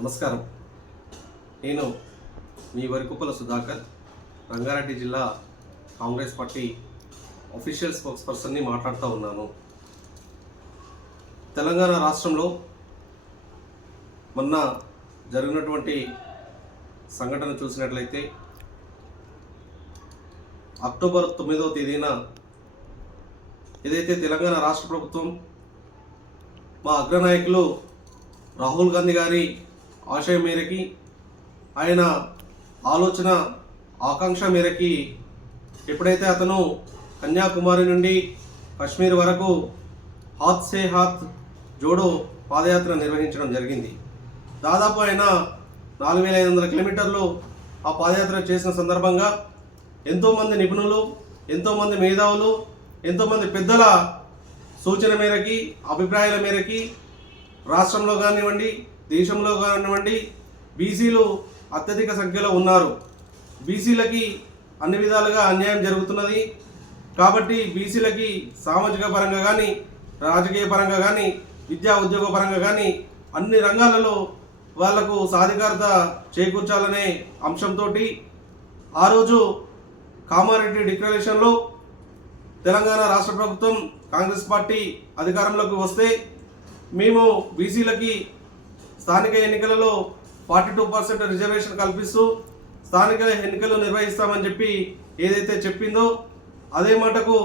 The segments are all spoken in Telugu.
నమస్కారం. నేను మీ వరికుప్పల సుధాకర్, రంగారెడ్డి జిల్లా కాంగ్రెస్ పార్టీ అఫీషియల్ స్పోక్స్ పర్సన్ని మాట్లాడుతూ ఉన్నాను. తెలంగాణ రాష్ట్రంలో మొన్న జరిగినటువంటి సంఘటన చూసినట్లయితే అక్టోబర్ 9వ తేదీన ఏదైతే తెలంగాణ రాష్ట్ర ప్రభుత్వం మా అగ్రనాయకులు రాహుల్ గాంధీ గారి ఆశయం మేరకి, ఆయన ఆలోచన ఆకాంక్ష మేరకి ఎప్పుడైతే అతను కన్యాకుమారి నుండి కశ్మీర్ వరకు హాత్ సే హాత్ జోడో పాదయాత్ర నిర్వహించడం జరిగింది. దాదాపు ఆయన 4500 కిలోమీటర్లు ఆ పాదయాత్ర చేసిన సందర్భంగా ఎంతోమంది నిపుణులు, ఎంతోమంది మేధావులు, ఎంతోమంది పెద్దల సూచన మేరకి, అభిప్రాయాల మేరకి రాష్ట్రంలో కానివ్వండి, దేశంలో కానివ్వండి, బీసీలు అత్యధిక సంఖ్యలో ఉన్నారు. బీసీలకి అన్ని విధాలుగా అన్యాయం జరుగుతున్నది. కాబట్టి బీసీలకి సామాజిక పరంగా కానీ, రాజకీయ పరంగా కానీ, విద్యా ఉద్యోగ పరంగా కానీ అన్ని రంగాలలో వాళ్లకు సాధికారత చేకూర్చాలనే అంశంతో ఆ రోజు కామారెడ్డి డిక్లరేషన్లో తెలంగాణ రాష్ట్ర ప్రభుత్వం కాంగ్రెస్ పార్టీ అధికారంలోకి వస్తే మేము బీసీలకి స్థానిక ఎన్నికలలో 42% రిజర్వేషన్ కల్పిస్తూ స్థానిక ఎన్నికలు నిర్వహిస్తామని చెప్పి ఏదైతే చెప్పిందో అదే మాటకు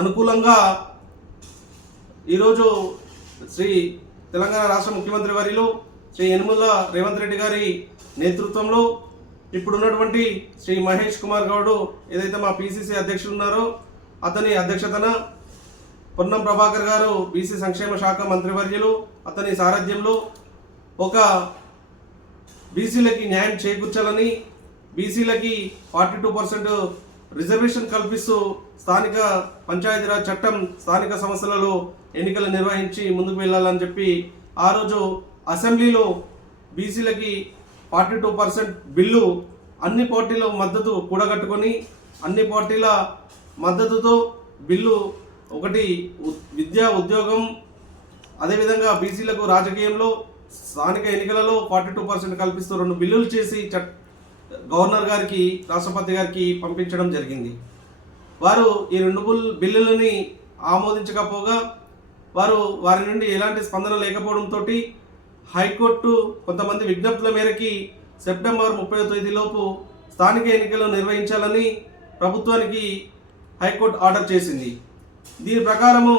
అనుకూలంగా ఈరోజు శ్రీ తెలంగాణ రాష్ట్ర ముఖ్యమంత్రి వర్యులు శ్రీ యనమల రేవంత్ రెడ్డి గారి నేతృత్వంలో ఇప్పుడున్నటువంటి శ్రీ మహేష్ కుమార్ గౌడ్ ఏదైతే మా పిసిసి అధ్యక్షులు ఉన్నారో అతని అధ్యక్షతన పొన్నం ప్రభాకర్ గారు బీసీ సంక్షేమ శాఖ మంత్రివర్యులు అతని సారథ్యంలో ఒక బీసీలకి న్యాయం చేకూర్చాలని, బీసీలకి 42% రిజర్వేషన్ కల్పిస్తూ స్థానిక పంచాయతీరాజ్ చట్టం స్థానిక సంస్థలలో ఎన్నికలు నిర్వహించి ముందుకు వెళ్ళాలని చెప్పి ఆ రోజు అసెంబ్లీలో బీసీలకి 42% బిల్లు అన్ని పార్టీల మద్దతు కూడగట్టుకొని అన్ని పార్టీల మద్దతుతో బిల్లు ఒకటి విద్యా ఉద్యోగం, అదేవిధంగా బీసీలకు రాజకీయంలో స్థానిక ఎన్నికలలో 42% కల్పిస్తూ 2 బిల్లులు చేసి గవర్నర్ గారికి, రాష్ట్రపతి గారికి పంపించడం జరిగింది. వారు ఈ 2 బిల్లులని ఆమోదించకపోగా వారి నుండి ఎలాంటి స్పందన లేకపోవడంతో హైకోర్టు కొంతమంది విజ్ఞప్తుల మేరకి సెప్టెంబర్ 30వ తేదీలోపు స్థానిక ఎన్నికలు నిర్వహించాలని ప్రభుత్వానికి హైకోర్టు ఆర్డర్ చేసింది. దీని ప్రకారము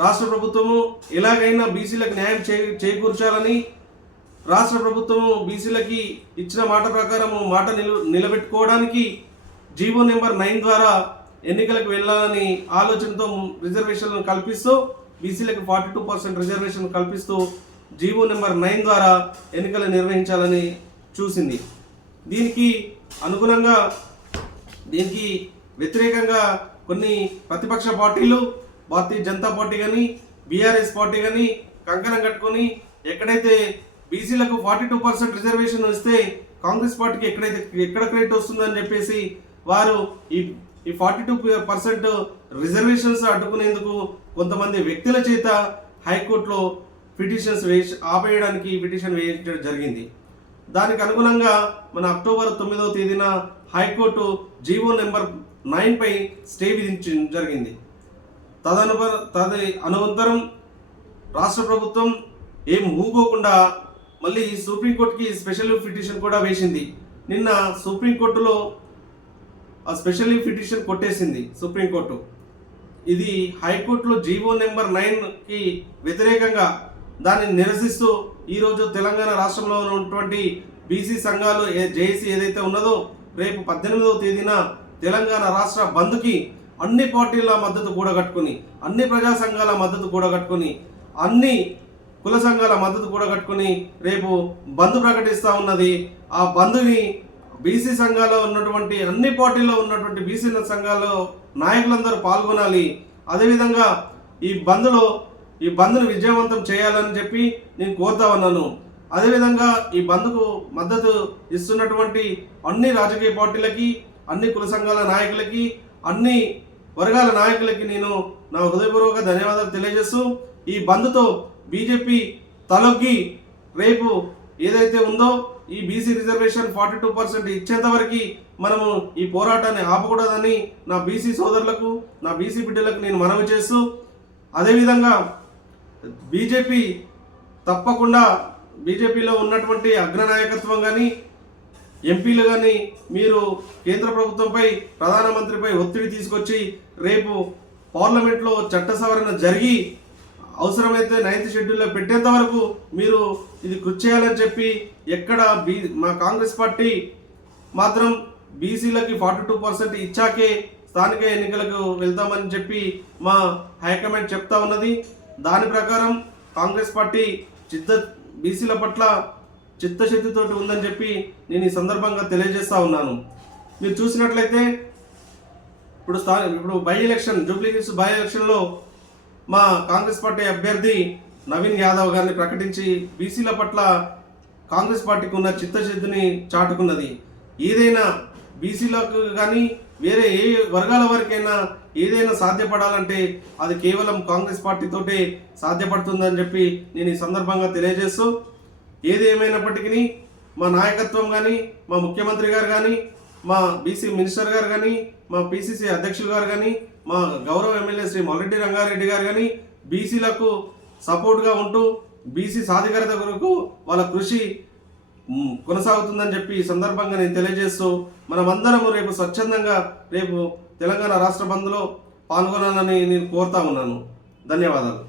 రాష్ట్ర ప్రభుత్వము ఎలాగైనా బీసీలకు న్యాయం చేకూర్చాలని రాష్ట్ర ప్రభుత్వము బీసీలకి ఇచ్చిన మాట ప్రకారము మాట నిలబెట్టుకోవడానికి జీవో నెంబర్ 9 ద్వారా ఎన్నికలకు వెళ్ళాలని ఆలోచనతో రిజర్వేషన్లను కల్పిస్తూ బీసీలకు 42% రిజర్వేషన్ కల్పిస్తూ జీవో నెంబర్ 9 ద్వారా ఎన్నికలు నిర్వహించాలని చూసింది. దీనికి అనుగుణంగా దీనికి వ్యతిరేకంగా కొన్ని ప్రతిపక్ష పార్టీలు, భారతీయ జనతా పార్టీ కానీ, బీఆర్ఎస్ పార్టీ కానీ కంకణం కట్టుకొని ఎక్కడైతే బీసీలకు 42% రిజర్వేషన్ ఇస్తే కాంగ్రెస్ పార్టీకి ఎక్కడ క్రెడిట్ వస్తుందని చెప్పేసి వారు ఈ 42% రిజర్వేషన్స్ అడ్డుకునేందుకు కొంతమంది వ్యక్తుల చేత హైకోర్టులో పిటిషన్స్ ఆపేయడానికి పిటిషన్ వేయడం జరిగింది. దానికి అనుగుణంగా మన అక్టోబర్ 9వ తేదీన హైకోర్టు జీవో నెంబర్ 9 పై స్టే విధించడం జరిగింది. అనంతరం రాష్ట్ర ప్రభుత్వం ఏం ఊకోకుండా మళ్ళీ సుప్రీంకోర్టుకి స్పెషల్ పిటిషన్ కూడా వేసింది. నిన్న సుప్రీంకోర్టులో ఆ స్పెషల్ పిటిషన్ కొట్టేసింది సుప్రీంకోర్టు. ఇది హైకోర్టులో జీవో నెంబర్ 9కి వ్యతిరేకంగా దాన్ని నిరసిస్తూ ఈరోజు తెలంగాణ రాష్ట్రంలో ఉన్నటువంటి బీసీ సంఘాలు జేఏసీ ఏదైతే ఉన్నదో రేపు 18వ తేదీన తెలంగాణ రాష్ట్ర బంద్కి అన్ని పార్టీల మద్దతు కూడగట్టుకుని, అన్ని ప్రజా సంఘాల మద్దతు కూడగట్టుకుని, అన్ని కుల సంఘాల మద్దతు కూడగట్టుకుని రేపు బంద్ ప్రకటిస్తూ ఉన్నది. ఆ బంద్ని బీసీ సంఘాల్లో ఉన్నటువంటి అన్ని పార్టీల్లో ఉన్నటువంటి బీసీ సంఘాల్లో నాయకులందరూ పాల్గొనాలి. అదేవిధంగా ఈ బంద్ను విజయవంతం చేయాలని చెప్పి నేను కోరుతా ఉన్నాను. అదేవిధంగా ఈ బంద్కు మద్దతు ఇస్తున్నటువంటి అన్ని రాజకీయ పార్టీలకి, అన్ని కుల సంఘాల నాయకులకి, అన్ని వర్గాల నాయకులకి నేను నా హృదయపూర్వక ధన్యవాదాలు తెలియజేస్తూ ఈ బంద్తో బీజేపీ తలొగ్గి రేపు ఏదైతే ఉందో ఈ బీసీ రిజర్వేషన్ 42% ఇచ్చేంత వరకు మనము ఈ పోరాటాన్ని ఆపకూడదని నా బీసీ సోదరులకు, నా బీసీ బిడ్డలకు నేను మనవి చేస్తూ, అదేవిధంగా బీజేపీ తప్పకుండా బీజేపీలో ఉన్నటువంటి అగ్రనాయకత్వం కానీ ఎంపీలు కానీ మీరు కేంద్ర ప్రభుత్వంపై, ప్రధానమంత్రిపై ఒత్తిడి తీసుకొచ్చి రేపు పార్లమెంట్లో చట్ట సవరణ జరిగి అవసరమైతే 9th షెడ్యూల్లో పెట్టేంత వరకు మీరు ఇది కృషి చేయాలని చెప్పి, ఎక్కడ మా కాంగ్రెస్ పార్టీ మాత్రం బీసీలకి 42% ఇచ్చాకే స్థానిక ఎన్నికలకు వెళ్తామని చెప్పి మా హైకమాండ్ చెప్తా ఉన్నది. దాని ప్రకారం కాంగ్రెస్ పార్టీ బీసీల పట్ల చిత్తశుద్ధితోటి ఉందని చెప్పి నేను ఈ సందర్భంగా తెలియజేస్తా ఉన్నాను. మీరు చూసినట్లయితే ఇప్పుడు by election, Jubilee hills by ఎలక్షన్లో మా కాంగ్రెస్ పార్టీ అభ్యర్థి నవీన్ యాదవ్ గారిని ప్రకటించి బీసీల పట్ల కాంగ్రెస్ పార్టీకి ఉన్న చిత్తశుద్ధిని చాటుకున్నది. ఏదైనా బీసీలకు కానీ వేరే ఏ వర్గాల వరకైనా ఏదైనా సాధ్యపడాలంటే అది కేవలం కాంగ్రెస్ పార్టీతోటే సాధ్యపడుతుందని చెప్పి నేను ఈ సందర్భంగా తెలియజేస్తూ, ఏది ఏమైనప్పటికీ మా నాయకత్వం కానీ, మా ముఖ్యమంత్రి గారు కానీ, మా బీసీ మినిస్టర్ గారు కానీ, మా పిసిసి అధ్యక్షులు గారు కానీ, మా గౌరవ ఎమ్మెల్యే శ్రీ మల్రెడ్డి రంగారెడ్డి గారు కానీ బీసీలకు సపోర్ట్గా ఉంటూ బీసీ సాధికారత కొరకు వాళ్ళ కృషి కొనసాగుతుందని చెప్పి ఈ సందర్భంగా నేను తెలియజేస్తూ, మనమందరము రేపు స్వచ్ఛందంగా రేపు తెలంగాణ రాష్ట్ర బంద్లో పాల్గొనాలని నేను కోరుతా ఉన్నాను. ధన్యవాదాలు.